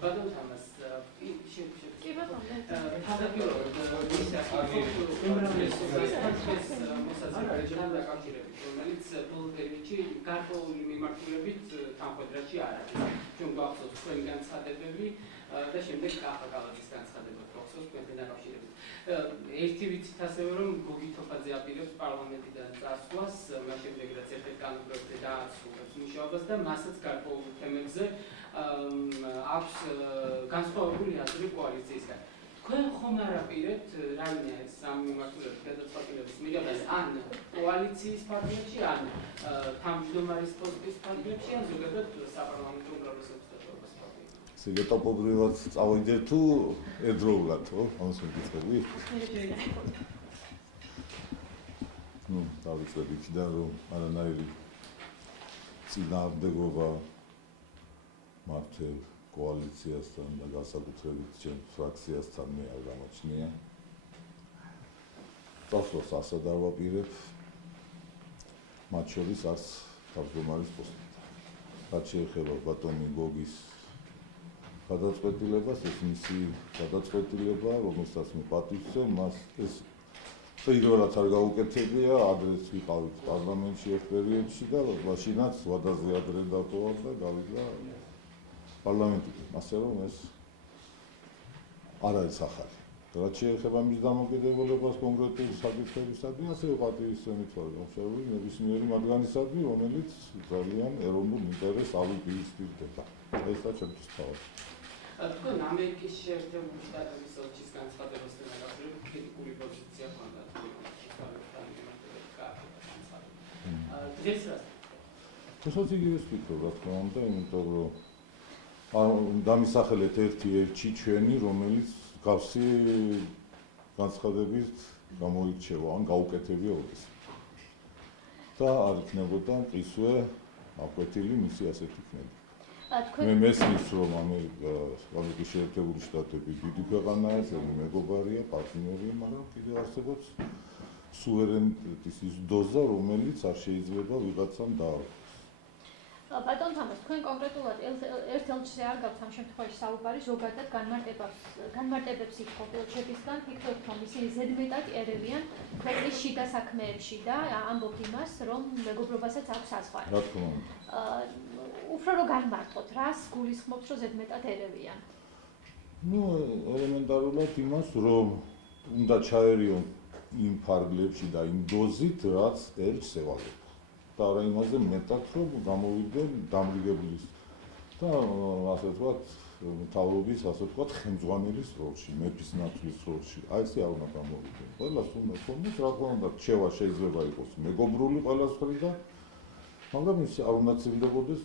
ბადონ თამას თავდაპირველად დაკავშირებით, რომელიც ბოლო პერიოდში გარკვეული მიმართულებით თანხმდროში არ არის. ჩვენ გვახსოვს თქვენი განცხადებები და შემდეგ კახაკალაძის განცხადება გვახსოვს თქვენთან დაკავშირებით. ერთი ვიცით ასევე, რომ გოგი თოფაძე აპირებს პარლამენტიდან წასვლას, მას შემდეგ რაც ერთ-ერთ კანონპროექტზე დაასრულებს მუშაობას და მასაც გარკვეულ თემებზე აქვს განსხვავებული აზრი კოალიციისგან. თქვენ ხომ არ აპირებთ რაიმე ეს ამ მიმართულებით გადაწყვეტილების მიღებას ან კოალიციის პარტიებში, ან თავმჯდომარის პოსტის პარტიებში, ან ზოგადად საპარლამენტო უმრავლესობის დაწესებას პარტიებში? სიგეტოპობრივად წავიდე თუ ერთდროულად, ხო? ამას მეკითხები? ნუ დავიწყებ იქიდან, რომ არანაირი წინააღმდეგობა მართლ კოალიციასთან და განსაკუთრებით ჩემ ფრაქციასთან მე არ გამოჩნია. წასვლას ასად არ ვაპირებ, მათ შორის არც თავმჯდომარის პოსტიდან. რაც შეეხება ბატონი გოგის გადაწყვეტილებას, ეს მისი გადაწყვეტილება, რომელსაც მე პატივს ვცემ, მას ეს პირველად არ გაუკეთებია, ადრეც ვიყავით პარლამენტში ერთ პერიოდში და მაშინაც ვადაზე ადრე დატოვა და გავიდა პარლამენტიდან, ასე რომ ეს არ არის ახალი. რაც შეეხება მის დამოკიდებულებას კონკრეტული საკითხებისადმი, ასევე პატივისცემით ვარ გამშრალებული ნებისმიერი მათგანისადმი, რომელიც ძალიან ეროვნულ ინტერესს ავიპირისპირდება. ესა ჩემთვის თავად. თქვენ ამერიკის შეერთებული შტატების ელჩის განცხადებასთან დაკავშირებით კრიტიკული პოზიცია ჰქონდა დღეს რას? თვითონ იგივეს ვფიქრობ, რა თქმა უნდა, იმიტომ რომ დამისახელეთ ერთი ელჩი ჩვენი, რომელიც გავსი განცხადებით გამოირჩევა, ან გაუკეთებია ოდესმე. და არ იქნებოდა მყისვე აკვეთილი მისი ასეთი იქნება. მე მესმის, რომ ამერიკის შეერთებული შტატები დიდი ქვეყანაა, ძველი მეგობარია, პარტნიორია, მაგრამ კიდევ არსებობს სუვერენიტეტის ის დოზა, რომელიც არ შეიძლება ვიღაცამ დააარქვეს. ბატონ თამას, თქვენ კონკრეტულად ერთ ელჩზე არ გაქვთ ამ შემთხვევაში საუბარი, ზოგადად განმარტებებს ითხოვთ ელჩებისგან, ფიქრობთ, რომ ისინი ზედმეტად ერევიან ქვეყნის შიდა საქმეებში და ამბობთ იმას, რომ მეგობრობასაც აქვს საზღვარი. რა თქმა უნდა. უფრო რო განმარტოთ, რას გულისხმობთ, რომ ზედმეტად ერევიან? ნუ ელემენტარულად იმას, რომ უნდა ჩაერიონ იმ ფარგლებში და იმ დოზით, რაც ელჩს ევალება. და არა იმაზე მეტად, რომ გამოვიდნენ დამრიგებლის და ასე ვთქვათ, მთავრობის, ასე ვთქვათ, ხელმძღვანელის როლში, მეფის ნაცვლის როლში. აი ესე არ უნდა გამოვიდნენ. ყველას უნდა ქონდეს, რა თქმა უნდა, რჩევა შეიძლება იყოს მეგობრული ყველას მხრიდან, მაგრამ ის არ უნდა ცილდებოდეს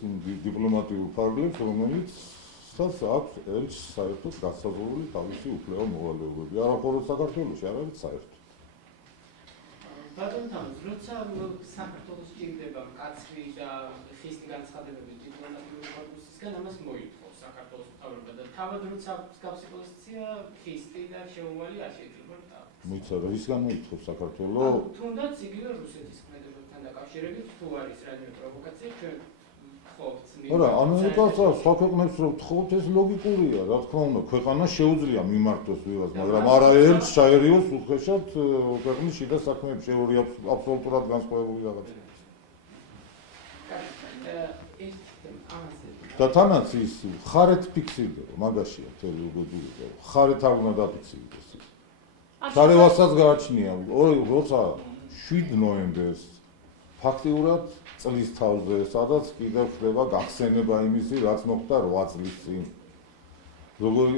დიპლომატიურ ფარგლებს, რომელიც აქვს ელჩს საერთოდ გასაზღვრული თავისი უფლება მოვალეობები. არა მხოლოდ საქართველოში, არამედ საერთოდ. ბატონ თამას, როცა საქართველოს ჭირდება მკაცრი და ხისტი განცხადებები დიპლომატიური კორპუსისგან, ამას მოითხოვს საქართველოს მთავრობა და თავად როცა მსგავსი პოზიცია ხისტი და შეუვალი არ შეიძლება დავდეს. მოიცა, ვისგან მოითხოვს საქართველოს? თუნდაც იგივე რუსეთის ქმედებებთან დაკავშირებით, თუ არის რაიმე პროვოკაცია, ჩვენ არა, ამერიკასაც სხვა ქვეყნებს რო ვთხოვთ, ეს ლოგიკურია, რა თქმა უნდა, ქვეყანა შეუძლია მიმართოს ვიღაც, მაგრამ არა ელჩს ჩაერიოს უხეშად ქვეყნის შიდა საქმეებში, ორი აბსოლუტურად განსხვავებული რაღაცა. და თანაც ის ხარეთ ფიქსირდება, მაგაშია მთელი უგებულება. ხარეთ არ უნდა დაფიქსირდეს. ხარევასაც გააჩნია, როცა 7 ნოემბერს ფაქტიურად წლის თავზე, სადაც კიდევ ხდება გახსენება იმისი, რაც მოხდა 8 წლის წინ. როგორი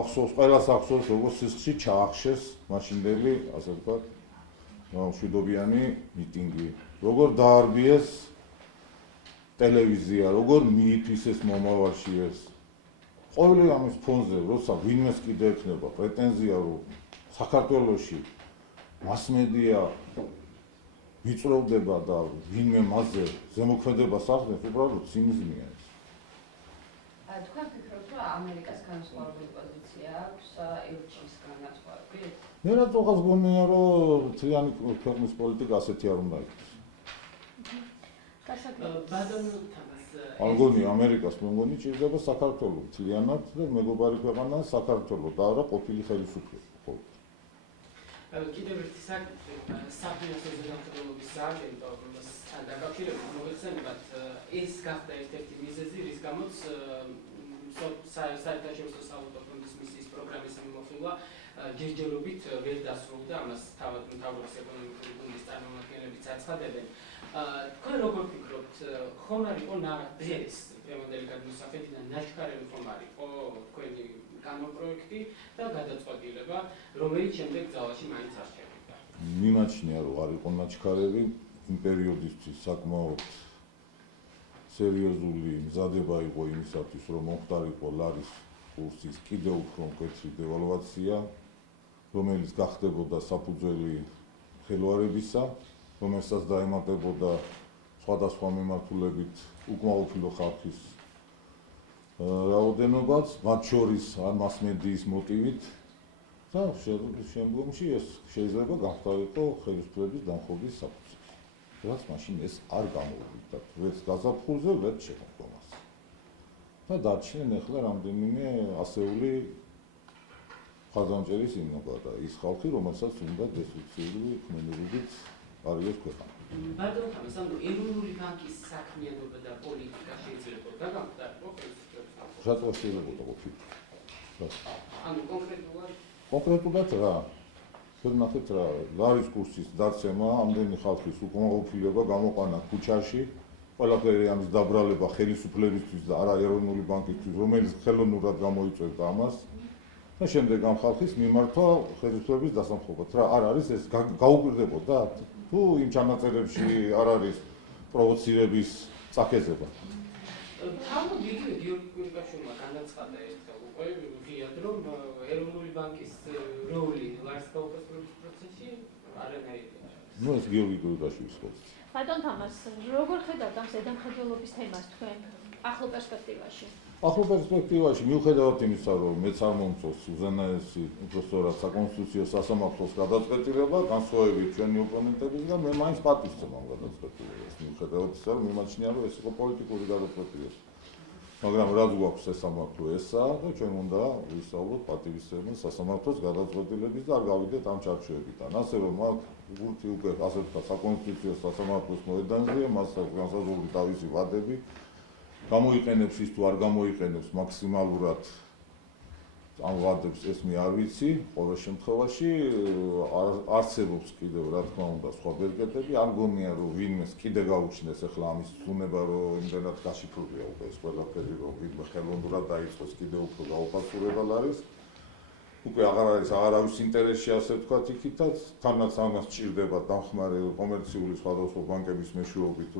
ახსოვს, ყველას ახსოვს, როგორ სისხლში ჩაახშეს მაშინდელი, ასე ვთქვათ, მშვიდობიანი მიტინგი. როგორ დაარბიეს ტელევიზია, როგორ მიითვისეს მომავალში ეს. ყოველი ამის ფონზე, როცა ვინმეს კიდევ ექნება პრეტენზია, რომ საქართველოში მასმედია ვიწროვდება და ვინმე მასზე ზემოქმედებას ახდენს, უბრალოდ ცინიზმია ეს. თქვენ ფიქრობთ, რომ ამერიკას განსხვავებული პოზიცია აქვს ელჩის განაცხადებით? მე რატოღაც გონია, რომ მთლიანი ქვეყნის პოლიტიკა ასეთი არ უნდა იყოს. ბატონ თამას, არ მგონი ამერიკას მე მგონი ჭირდება საქართველოს მთლიანად და მეგობარი ქვეყანაა საქართველოს და არა ყოფილი ხელისუფლება. კიდევ ერთი საკითხი საფინანსო ზედამხედველობის სააგენტოსთან დაკავშირებით მოგეხსენებათ ეს გახდა ერთ-ერთი მიზეზი რის გამოც საერთაშორისო სავალუტო ფონდის მისიის პროგრამის მიმოხილვა ჯერჯერობით ვერ დასრულდა ამას თავად მთავრობის ეკონომიკური გუნდის წარმომადგენლებიც აცხადებენ. თქვენ როგორ ფიქრობთ, ხომ არ იყო ეს დღევანდელი გადმოსახედიდან ნაშკარები ხომ არ იყო თქვენი განმოპროექტი და გადაწყვეტილება, რომელიც შემდეგ ძალაში მაინც არჩევდა? მიმაჩნია, რომ არ იყო ნაშკარები, იმ პერიოდისთვის საკმაოდ სერიოზული მზადება იყო იმისათვის, რომ მომხდარიყო ლარის კურსის კიდევ უფრო მკვეთრი დევალვაცია, რომელიც გახდებოდა საფუძველი ხელვარებისა, რომელსაც დაემატებოდა სხვადასხვა მიმართულებით უკმაყოფილო ხალხის რაოდენობაც, მათ შორის მასმედიის მოტივით და შემდგომში ეს შეიძლება გამხდარიყო ხელისუფლების დამხობის საფუძველი. რაც მაშინ ეს არ გამოვიდა, ვერც გაზაფხულზე, ვერც შემდგომაზე. და დარჩნენ ახლა რამდენიმე ასეული ხაზამჭერის იმნობა და ის ხალხი, რომელსაც უნდა დესტრუქციული ხმენურობით არიოს ქვეყანა. ბატონო ხამას, ანუ ეროვნული ბანკის საქმიანობა და პოლიტიკა შეიძლება გამხდარიყო ხელისუფლების დამხობის. რატო შეიძლება ყოფილი? ანუ კონკრეტულად რა? ნახეთ რა, ლარის კურსის დაცემა, ამდენი ხალხის უკმაყოფილება გამოყვანა ქუჩაში, ყველაფერი ამის დაბრალება ხელისუფლებისთვის და არა ეროვნული ბანკისთვის, რომელიც ხელოვნურად გამოიწვევდა ამას. და შემდეგ ამ ხალხის მიმართვა ხელისუფლების დასამხობად. რა არ არის ეს გაუკვირდებოდა? თუ იმ ჩანაწერებში არ არის პროვოცირების წახეზება? თავად იგივე გიორგი კვირიკაშვილმა განაცხადა ერთხელ უკვე ღიად, რომ ეროვნული ბანკის როლი ლარის გაუყურების პროცესში არანაირია. ნუ ეს გიორგი კვირიკაშვილის პოზიცია. ბატონ თამას, როგორ ხედავთ ამ ზედამხედველობის თემას თქვენ ახლო პერსპექტივაში? ახლო პერსპექტივაში მიუხედავად იმისა, რომ მეც არ მომწონს უზენაესი უბრალოდ საკონსტიტუციო სასამართლოს გადაწყვეტილება, განსხვავებით ჩვენი ოპონენტებისგან, მე მაინც პატივცემ ამ გადაწყვეტილებას. მიუხედავად ისა, რომ მიმაჩნია, რომ ეს იყო პოლიტიკური გადაწყვეტილება. მაგრამ რაც გვაქვს სასამართლო ესაა და ჩვენ უნდა ვისაუბროთ პატივისცემის სასამართლოს გადაწყვეტილების და არ გავიდეთ ამ ჩარჩოებიდან. ასე რომ აქ გულთი უკვე ასე ვთქვათ საკონსტიტუციო სასამართლოს მოედანზეა, მას აქვს განსაზღვრული თავისი ვადები. გამოიყენებს ის თუ არ გამოიყენებს მაქსიმალურად ამ ვადებს ეს მე არ ვიცი, ყოველ შემთხვევაში არსებობს კიდევ რა თქმა უნდა სხვა ბერკეტები, არ მგონია რომ ვინმეს კიდე გაუჩნდეს ახლა ამის ზუნება რომ იმდენად გაშიფრულია უკვე ეს ყველაფერი რომ ვინმე ხელოვნურად დაიწყოს კიდე უფრო გაუფასურებელ არის. უკვე აღარ არის აღარავის ინტერესში ასე ვთქვათ იქითაც, თანაც ამას სჭირდება დამხმარე კომერციული სხვადასხვა ბანკების მეშვეობით,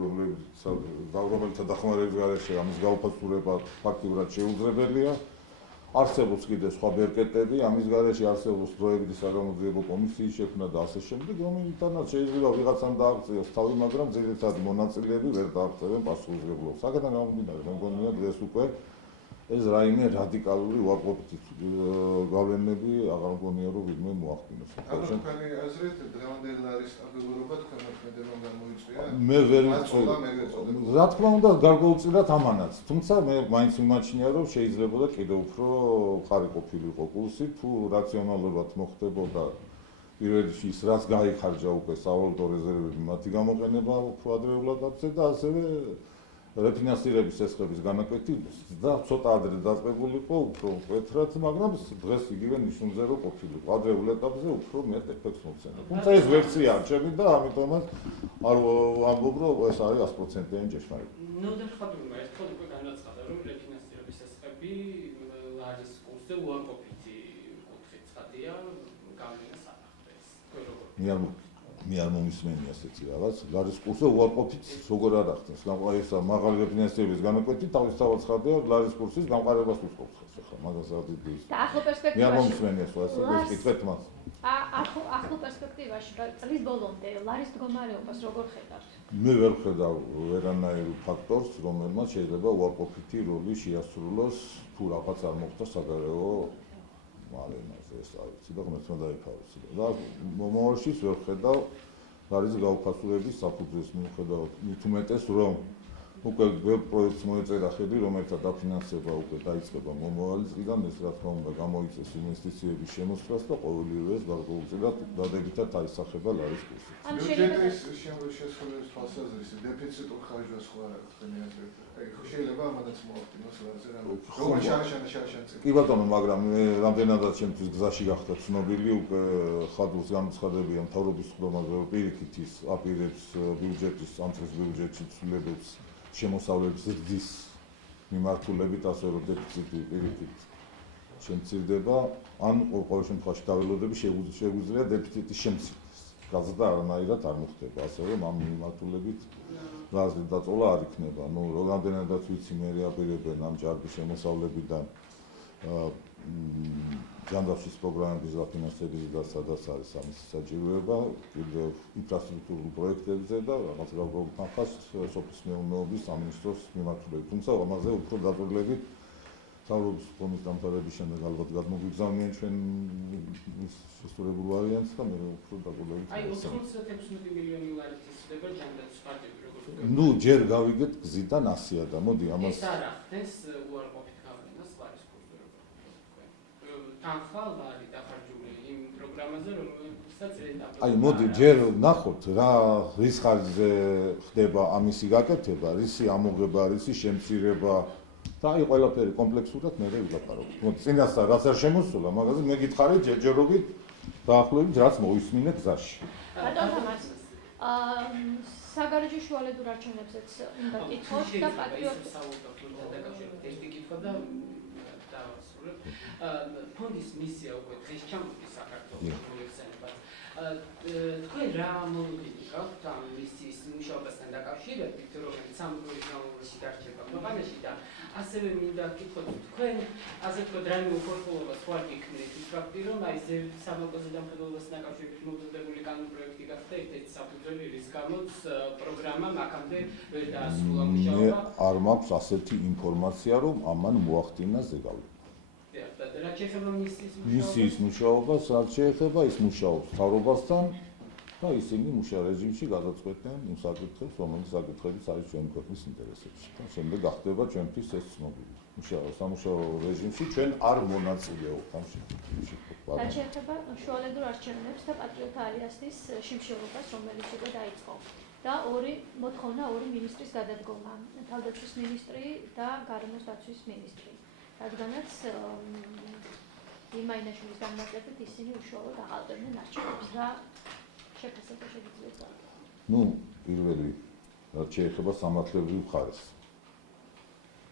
რომელთა დახმარების გარეშე ამის გაუფასურება ფაქტიურად შეუძლებელია. არსებობს კიდე სხვა ბერკეტები, ამის გარეშე არსებობს პროექტის საგამოძიებო კომისიის შექმნა და ასე შემდეგ, რომელთანაც შეიძლება ვიღაცამ დააღწიოს თავი, მაგრამ ძირითადი მონაწილეები ვერ დააღწევენ პასუხისმგებლობას. აქედან გამომდინარე, მე მგონია დღეს უკვე ეს რაიმე რადიკალური უარყოფითი გავლენები აღარ მგონია რომ ვინმე მოახდინოს. თქვენი აზრით დღევანდელი ლარის სტაბილურობა თქვენ მოქმედებამ გამოიწვია? მე ვერ ვიცი. რა თქმა უნდა გარკვეულწილად ამანაც. თუმცა მე მაინც მიმაჩნია რომ შეიძლებოდა კიდევ უფრო ხარი ყოფილიყო კურსი, თუ რაციონალურად მოხდებოდა პირველ რიგში ის რაც გაიხარჯა უკვე სავალუტო რეზერვები, მათი გამოყენება უფრო ადრეულად აფცე და ასევე რეფინანსირების ესხების განაკვეთი და ცოტა ადრე დაწყებულიყო უფრო მკვეთრად, მაგრამ დღეს იგივე ნიშნულზე რომ ყოფილიყო. ადრეულ ეტაპზე უფრო მეტ ეფექტს მოცემა. თუმცა ეს ვერსია არ ჩემი და ამიტომაც არ ამბობ რომ ეს არის 100%-იანი ჭეშმარიტება. ნუ დახმარება ეს თქო უკვე განაცხადა რომ რეფინანსირების ესხები ლარის კურსზე უარყოფითი კუთხით ცხადია, გავლენას არ ახდენს. მე არ მომისმენი ასეთი რაღაც. ლარის კურსზე უარყოფით როგორ არ ახდენს. ეს მაღალი რეფინანსირების განაკვეთი თავისთავად ცხადია ლარის კურსის გამყარებას უწყობს ახლა. მაგას რა დიდი ის. და ახლო პერსპექტივაში. მე არ მომისმენი ეს კითხეთ მას. ახლო პერსპექტივაში წლის ბოლომდე ლარის მდგომარეობას როგორ ხედავთ? მე ვერ ხედავ ვერანაირ ფაქტორს, რომელმაც შეიძლება უარყოფითი როლი შეასრულოს თუ რაღაც არ მოხდა საგარეო არენაზე, ეს არ ვიცი და ღმერთმა დაიფაროს. და მომავალშიც ვერ ხედავ ლარის გაუფასურების საფუძველს, მიუხედავად მით უმეტეს რომ უკვე პროექტს მოეწერა ხედი, რომელთა დაფინანსება უკვე დაიწყება მომავალი წლიდან, ეს რა თქმა უნდა გამოიწეს ინვესტიციების შემოსვლას და ყოველივე ეს გარკვეულწილად დადებითად აისახება ლარის კურსით. ბიუჯეტის შესრულების თვალსაზრისით დეფიციტურ ხარჯვას ხო არ აქვს ხენიაზე? აი ხო შეიძლება ამადაც მოახდინოს კი ბატონო, მაგრამ მე რამდენადაც ჩემთვის გზაში გახდა ცნობილი, უკვე ხადულს გამოცხადებია მთავრობის ხდომაზე, პირიქით ის აპირებს ბიუჯეტის ამ წლის ბიუჯეტში ცვლილებებს შემოსავლების ზრდის მიმართულებით, ასე რომ დეფიციტი პირიქით შემცირდება, ან ყოველ შემთხვევაში დაველოდები შეგვიძლია დეფიციტის შემცირებას. გაზრდა არანაირად არ მოხდება, ასე რომ ამ მიმართულებით გაზრდის დაწოლა არ იქნება. ნუ რამდენადაც ვიცი, მე აპირებენ ამ ჭარბის შემოსავლებიდან ჯანდაცვის პროგრამების დაფინანსების და სადაც არის ამის საჭიროება, კიდევ ინფრასტრუქტურულ პროექტებზე და რაღაც განხას სოფლის მეურნეობის სამინისტროს მიმართულებით. თუმცა ამაზე უფრო დაწვრილებით მთავრობის ფონდის დამთავრების შემდეგ ალბათ გადმოგვიგზავნიან ჩვენ შესრულებულ ვარიანტს და მე უფრო დაწვრილებით. აი 96 მილიონი ლარით იცდება ჯანდაცვის პარტიები როგორც ნუ ჯერ გავიგეთ გზიდან 100-ია და მოდი ამას ეს არა ხდეს უარყოფით გავლენას ლარის კურსზე როგორ თანხა ლარი დახარჯული იმ პროგრამაზე რომელსაც აი მოდი ჯერ ნახოთ რა რის ხარჯზე ხდება ამისი გაკეთება, რისი ამოღება, რისი შემცირება და აი ყველაფერი კომპლექსურად მე ვილაპარაკობ. მოდი წინასწარ რაც არ შემოსულა, მაგაზე მე გითხარით ჯერჯერობით დაახლოებით რაც მოვისმინე გზაში. ბატონო თამარ საგარეჯო შუალედურ არჩევნებზეც უნდა კითხოთ და პატრიოტის დაკავშირებით ერთი კითხვა და დავასრულებ. ფონდის მისია უკვე დღეს ჩამოდის საქართველოს მოიხსენებათ. თქვენ რა მოლოდინი გაქვთ ამ მისიის მუშაობასთან დაკავშირებით, რომელიც სამგორის განმავლობაში დარჩება ქვეყანაში და ასევე მინდა გითხოთ თქვენ ასე ვთქვათ რაიმე უხორხულობას ხარ გიქმნით ის ფაქტი რომ აი სამალკოზე დამხმარებასთან დაკავშირებით მომზადებული კანონპროექტი გახდა ერთ-ერთი საფუძველი რის გამოც პროგრამა აქამდე ვერ დაასრულა მუშაობა. არ მაქვს ასეთი ინფორმაცია რომ ამან მოახდინა ზეგავლენა. რა შეეხება მისიის მუშაობას, რაც შეეხება ის მუშაობს მთავრობასთან და ისინი მუშა რეჟიმში გადაწყვეტენ იმ საკითხებს, რომელიც საკითხებიც არის ჩვენი ქვეყნის ინტერესებში. და შემდეგ გახდება ჩვენთვის ეს ცნობილი. სამუშაო რეჟიმში ჩვენ არ მონაწილეობთ ამ შემთხვევაში. რაც შეეხება შუალედურ არჩევნებს და პატრიოტთა ალიანსის შიმშილობას, რომელიც უკვე დაიწყო. და ორი მოთხოვნა ორი მინისტრის გადადგომა, თავდაცვის მინისტრი და გარემოს დაცვის მინისტრი. რადგანაც იმაინაშვილის განმარტებით ისინი უშუალოდ აღალდებდნენ არჩევნებს. რა შეფასება შეგიძლიათ? ნუ პირველი რაც შეეხება სამართლებრივ მხარეს.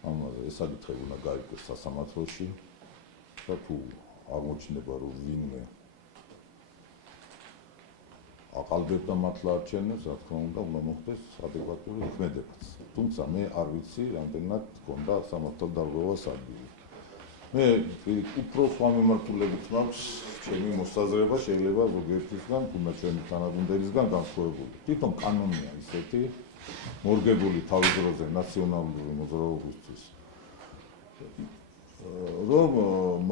ამაზე ეს საკითხები უნდა გაიგოს სასამართლოში და თუ აღმოჩნდება რომ ვინმე აყალბებდა მართლა არჩევნებს, რა თქმა უნდა მოხდეს ადეკვატური მოქმედებაც. თუმცა მე არ ვიცი რამდენად ჰქონდა სამართალ დარღვევას ადგილი. მე უფრო სხვა მიმართულებით მაქვს ჩემი მოსაზრება, შეიძლება ზოგიერთისგან, თუმცა ჩვენი თანაგუნდებისგან განსხვავებული. თვითონ კანონია ისეთი მორგებული თავის დროზე ნაციონალური მოძრაობისთვის, რომ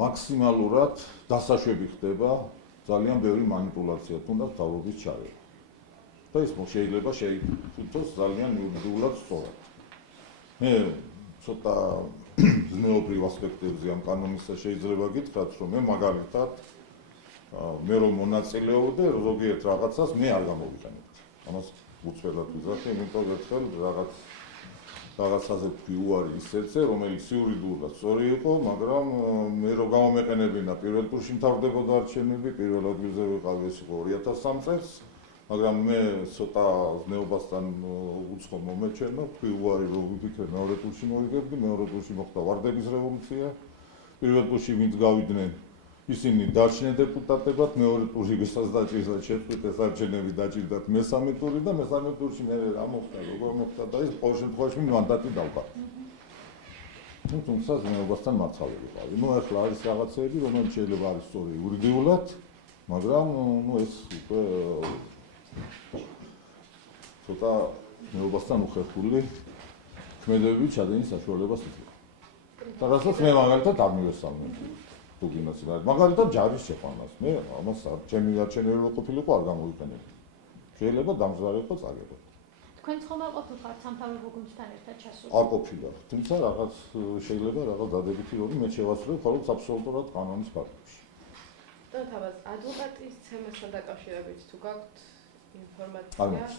მაქსიმალურად დასაშვები ხდება ძალიან ბევრი манипуляცია თუნდაც თავობის ჩარევა. და ის შეიძლება შეითვალოს ძალიან იურიდიულად სწორად. მე ცოტა ზნეობრივ ასპექტებზე ამ კანონისა შეიძლება გითხრათ, რომ მე მაგალითად მე რომ მონაწილეობდე ზოგიერთ რაღაცას მე არ გამოვიყენებთ. ამას უცბად ვიზახე, იმიტომ ერთხელ რაღაცაზე თქვი უარი ისეთზე, რომელიც იურიდიულად სწორი იყო, მაგრამ მე რომ გამომეყენებინა პირველ ტურში მთავრდებოდა არჩევნები, პირველ ადგილზე ვიყავი, ეს იყო 2003 წელს, მაგრამ მე ცოტა ზნეობასთან უცხო მომეჩერნა, თქვი უარი რომ ვიფიქრე მეორე ტურში მოვიგებდი, მეორე ტურში მოხდა ვარდების რევოლუცია, პირველ ტურში ვინც გავიდნენ ისინი დარჩნენ დეპუტატებად, მეორე ტური ვისაც დაჭირდა შეწყვიტეს არჩევნები დაჭირდათ მესამე ტური და მესამე ტურში მე რა მოხდა, როგორ მოხდა და ის ყოველ შემთხვევაში მანდატი დავყავ. ნუ თუმცა ზნეობასთან მარცხავი ვიყავი. ნუ ახლა არის რაღაცეები, რომელიც შეიძლება არის სწორი იურიდიულად, მაგრამ ნუ ეს უკვე ცოტა ზნეობასთან უხერხული ქმედებები ჩადენის საშუალებას იძლევა. და რასაც მე მაგალითად არ მივესალმები. მაგალითად ჯარის შეყვანას მე ამას ჩემი არჩევნები ყოფილიყო არ გამოვიყენებდი. შეიძლება დამზვარიყო წაგებოდ. თქვენ ხომ არ ყოფილიყართ სამთავრობო გუნდთან ერთად ჩასული? არ ყოფილა. თუმცა რაღაც შეიძლება რაღაც დადებითი როლი მე შევასრულებ მხოლოდ აბსოლუტურად კანონის ფარგლებში. და თავად ადვოკატის ცემასთან დაკავშირებით თუ გაქვთ არ ინფორმაცია მაქვს.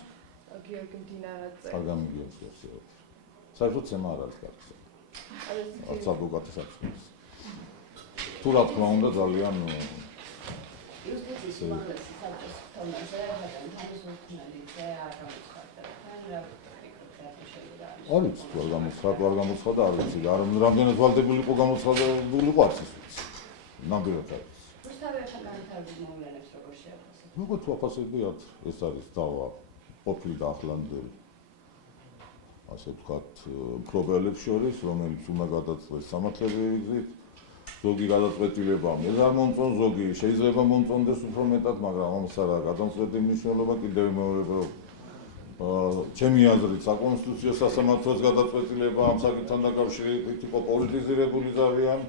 გიორგი მდინარაძე. არ გამიგიოს. საერთოდ ცემა არ არის კარგი. არც ადვოკატის აქვს. თუ რა თქმა უნდა ძალიან იუსტიციის უმაღლესი საბჭოს თომაზე ბატონ თამაზუხნალიძე არ გამოცხადდა. თან რა ფიქრობთ შეიძლება? არის თუ არ გამოცხადა არ ვიცი. რამდენად ვალდებული იყო გამოცხადებული იყო არც ის ვიცი. ნამდვილად არის. რუსთავი ახლა განვითარებულ მოვლენებს როგორ შეაფასებთ? როგორც ვაფასებიათ, ეს არის დავა ყოფილი და ახლანდელი. ასე ვთქვათ, მფლობელებს შორის, რომელიც უნდა გადაწყვეტს სამართლებრივი გზით, ზოგი გადაწყვეტილება მე არ მომწონს, ზოგი შეიძლება მომწონდეს უფრო მეტად, მაგრამ ამას არა გადამწყვეტი მნიშვნელობა კიდევ მეორე რომ ჩემი აზრით საკონსტიტუციო სასამართლოს გადაწყვეტილება ამ საკითხთან დაკავშირებით იყო პოლიტიზირებული ძალიან,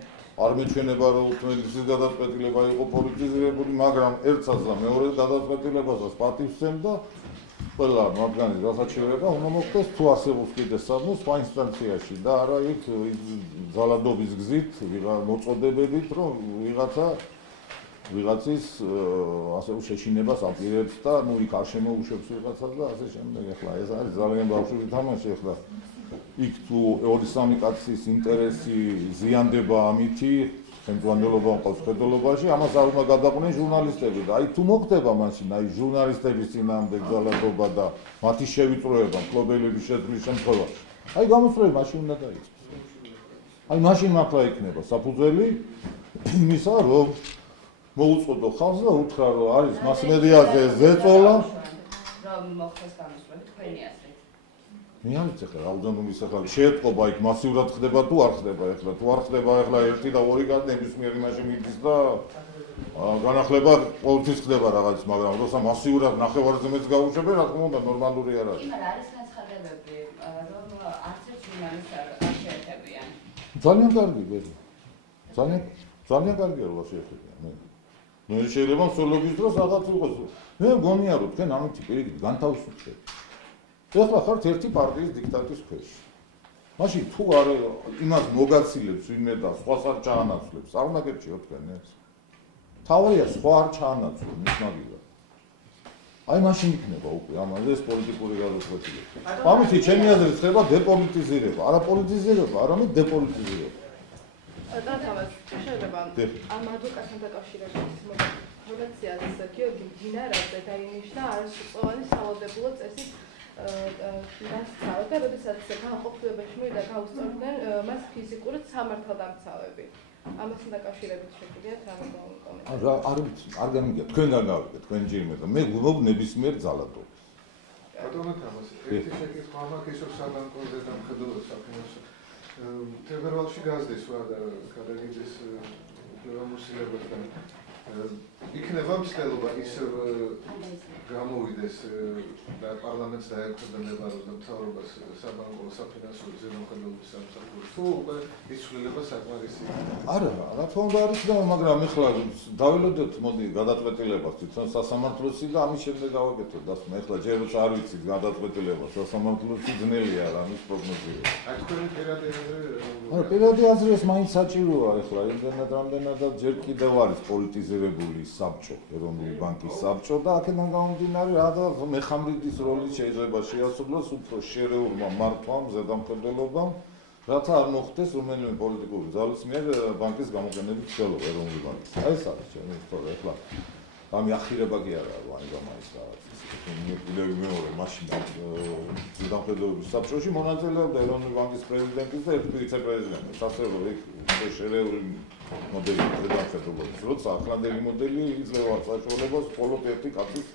არ მეჩვენება რომ თმელის გადაწყვეტილება იყო პოლიტიზირებული, მაგრამ ერთ საზა მეორე გადაწყვეტილებასაც პატივს სცემდა ყველა მათგანის გასაჩივრება უნდა მოხდეს თუ არსებობს კიდე სადმო სხვა ინსტანციაში და არა იქ ძალადობის გზით მოწოდებებით რომ ვიღაცის ასე შეშინებას აპირებს და ნუ იქ არ შემოუშვებს ვიღაცას და ასე შემდეგ. ახლა ეს არის ძალიან ბავშვი თამაში ახლა იქ თუ 2-3 კაცის ინტერესი ზიანდება ამითი ხელმძღვანელობა მყავს ხედველობაში, ამას არ უნდა გადაყვნენ ჟურნალისტები და აი თუ მოხდება მაშინ აი ჟურნალისტების წინააღმდეგ ძალადობა და მათი შევიწროება მფლობელების შეძლის შემთხვევაში. აი გამოსვლები მაშინ უნდა დაიწყოს. აი მაშინ მართლა იქნება საფუძველი იმისა, რომ მოუწყოდო ხალხს და უთხრა, რომ არის მასმედიაზე ზეწოლა. რომ მოხდეს გამოსვლები თქვენი აზრით. მე არ ვიცი ახლა რაოდენობის ახლა შეეთყობა იქ მასიურად ხდება თუ არ ხდება ახლა თუ არ ხდება ახლა 1 და 2 კაცი ნებისმიერ იმაში მიდის და განახლება ყოველთვის ხდება რაღაც მაგრამ როცა მასიურად ნახევარზე მეც გაუშვებენ რა თქმა უნდა ნორმალური არ არის. იმარ არის განცხადებები რომ არც ერთ ჟურნალისტს არ შეეხებიან. ძალიან კარგი ბედი. ძალიან კარგია რომ შეეხებიან. მე შეიძლება სოლოგის დროს რაღაც იყოს. მე მგონია რომ თქვენ ამით პირიქით განთავისუფლდეთ. ეხლა ხართ ერთი პარტიის დიქტატის ქვეშ. მაშინ თუ არ იმას მოგაცილებს ვინმე და სხვას არ ჩაანაცვლებს, არ უნდა გერჩიოთ თქვენ ეს. თავია სხვა არ ჩაანაცვლებს მისმაგილად. აი მაშინ იქნება უკვე ამაზე ეს პოლიტიკური გადაწყვეტილება. ამით ჩემი აზრით ხდება დეპოლიტიზირება, არა პოლიტიზირება, არამედ დეპოლიტიზირება. და თავად შეიძლება ამ ადვოკატთან დაკავშირებით ინფორმაციას გიორგი მდინარაძე დაინიშნა არასრულწლოვანი სავალდებულო წესის დასწავლა და როდესაც განყოფილებაში მივიდა გაუსწორდნენ მას ფიზიკურად სამართალდამცავები. ამასთან დაკავშირებით შეგვიძლიათ რამე კომენტარი? არ გამიგია, თქვენგან გავიგეთ, თქვენ ჯერმე და მე გვგობ ნებისმიერ ძალადობას. ბატონო თამას, ერთი შეკითხვა მაქვს ის რომ საბანკოზე დამხედველოს საფინანსო თებერვალში გაზდეს გადაგიდეს უპირობოსილებასთან იქნება მცდელობა ის გამოვიდეს და პარლამენტს დაექვემდებაროს და მთავრობას საბანკო საფინანსო ზემოქმედების სამსახური თუ უკვე იცვლება საკმარისი არა რა თქმა უნდა არის და მაგრამ ეხლა დაველოდოთ მოდი გადაწყვეტილებას თვითონ სასამართლოსი და ამის შემდეგ გავაკეთოთ და მე ეხლა ჯერ არ ვიცი გადაწყვეტილებას სასამართლოსი ძნელია რა მის პროგნოზირება აი თქვენი პირადი აზრი არა პირადი აზრი ეს მაინც საჭიროა ეხლა რამდენადაც ჯერ კიდევ არის პოლიტიზირებული საბჭო ეროვნული ბანკის საბჭო და აქედან გამომდინარე რა და მეხამრიდის როლი შეიძლება შეასრულოს უფრო შერეულმა მართვამ ზედამხედველობამ რათა არ მოხდეს რომელიმე პოლიტიკური ძალის მიერ ბანკის გამოყენებით ხელობა ეროვნული ბანკის აი ეს არის ჩემი თორე ეხლა ამი ახირება კი არა რომ აი გამაის რაღაც მიგულები მეორე მაშინ ზედამხედველობის საბჭოში მონაწილეობდა ეროვნული ბანკის პრეზიდენტის და ერთი ვიცე-პრეზიდენტი ასე რომ იქ შერეული მოდელი ზედამხედველობის როცა ახლანდელი მოდელი იძლევა საშუალებას მხოლოდ ერთი კაცის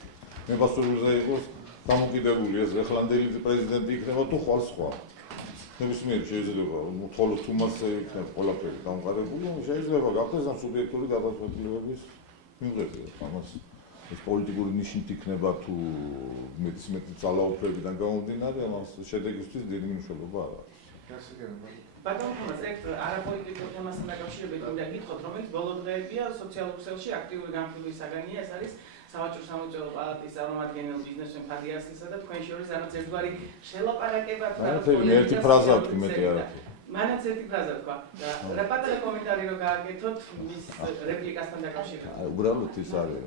მებასურვზე იყოს დამოკიდებული ეს ახლანდელი პრეზიდენტი იქნება თუ ხვალ სხვა ნებისმიერ შეიძლება მხოლოდ თუ მას იქნება ყველაფერი დამყარებული შეიძლება გახდეს ამ სუბიექტური გადაწყვეტილებების მიღება ამას ეს პოლიტიკური ნიშნით იქნება თუ მეტი ძალაუფლებიდან გამომდინარე ამას შედეგისთვის დიდი მნიშვნელობა არ აქვს ბატონო თამას ერთ არაპოლიტიკურ თემასთან დაკავშირებით უნდა გითხოთ რომელიც ბოლო დღეებია სოციალურ ქსელში აქტიური განხილვის საგანია ეს არის სავაჭრო სამოწეულო პალატის წარმომადგენელ ბიზნესმენ ფადიასისა და თქვენ შორის რაღაც ერთგვარი შელაპარაკება თუ მე ერთი ფრაზა ვთქვი, მეტი არა. მანაც ერთი ფრაზა თქვა და რა პატარა კომენტარი რო გააკეთოთ მის რეპლიკასთან დაკავშირებით. უბრალოდ ის არის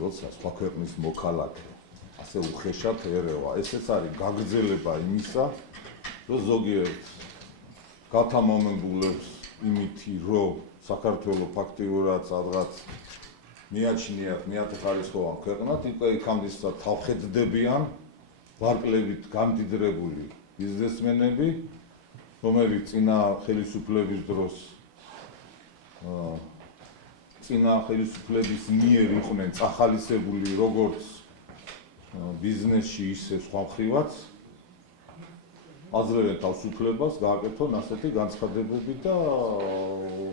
როცა სხვა ქვეყნის მოქალაქე ასე უხეშად ერევა, ესეც არის გაგრძელება იმისა, რომ ზოგიერთ გათამამებულებს იმითი, რომ საქართველოს ფაქტიურად სადღაც მიაჩნიათ მეათეხარისხოვან ქვეყნად, იქამდე თავხედდებიან ვარკლებით გამდიდრებული ბიზნესმენები, რომელიც წინა ხელისუფლების დროს წინა ხელისუფლების მიერ იყვნენ წახალისებული როგორც ბიზნესში, ისე სხვა მხრივაც აძლევენ თავს უფლებას გააკეთონ ასეთი განცხადებები და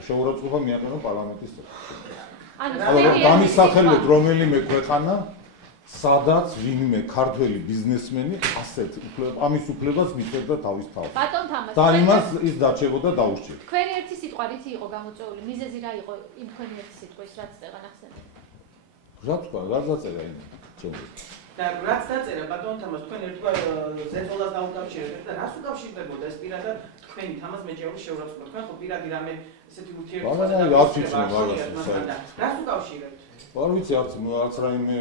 შეურაცხყოფა მიაყენონ პარლამენტის წევრებს. გამისახელეთ რომელიმე ქვეყანა, სადაც ვინმე ქართველი ბიზნესმენი ასეთ ამის უფლებას მისცემდა თავის თავს. ბატონ თამაზ, და იმას ის დარჩებოდა დაურჩეთ. თქვენი ერთი სიტყვა რითი იყო გამოწვეული? მიზეზი რა იყო იმ თქვენი ერთი სიტყვის, რაც წეღან ახსენეთ? რა თქვა, რა დაწერა იმ ჩემს. და რაც დაწერა ბატონ თამაზ თქვენ ერთგვარ ზეწოლას დაუკავშირებთ და რას უკავშირდებოდა ეს პირადად თქვენი თამაზ მეჭეულის შეურაცხყოფა? თქვენ ხო პირადი რამე ესეთი ურთიერთობა და რას უკავშირებთ? არ ვიცი, არც რაიმე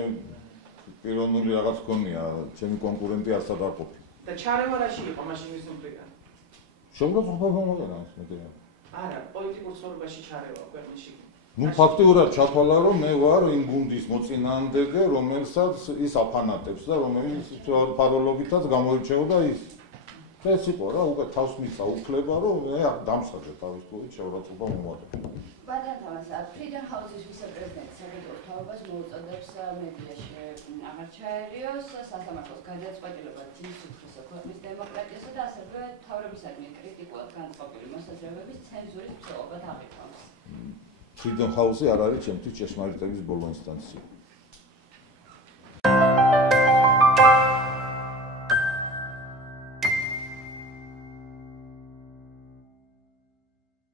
პიროვნული რაღაც გქონია, ჩემი კონკურენტი არცად არ ყოფილა. და ჩარევა რაში იყო მაშინ ის მომხრიდან? შეურაცხყოფა მომაგენა ეს მეტია. არა, პოლიტიკურ ცხოვრებაში ჩარევა ქვეყნში. ნუ ფაქტიურად ჩათვალა, რომ მე ვარ იმ გუნდის მოწინააღმდეგე, რომელსაც ის აფანატებს და რომელიც პაროლობითაც გამოირჩეოდა ის. ეს იყო რა, უკვე თავს მისცა უფლება, რომ მე დამსაჯე თავის თვით შეურაცხყოფა მომაგენა. ბატონ თამაზ, ფრიდენ ჰაუსის ვიცე-პრეზიდენტი საქართველოს თავებას მოუწოდებს მედიაში აღარ ჩაერიოს სასამართლოს გადაწყვეტილება ძის უფროსა ქვეყნის დემოკრატიასა და ასევე თავრებისადმი კრიტიკულად განწყობილი მოსაზრებების ცენზურის მსვლელობად აღიქვამს. ფრიდენ ჰაუსი არ არის ჩემთვის ჭეშმარიტების ბოლო ინსტანცია.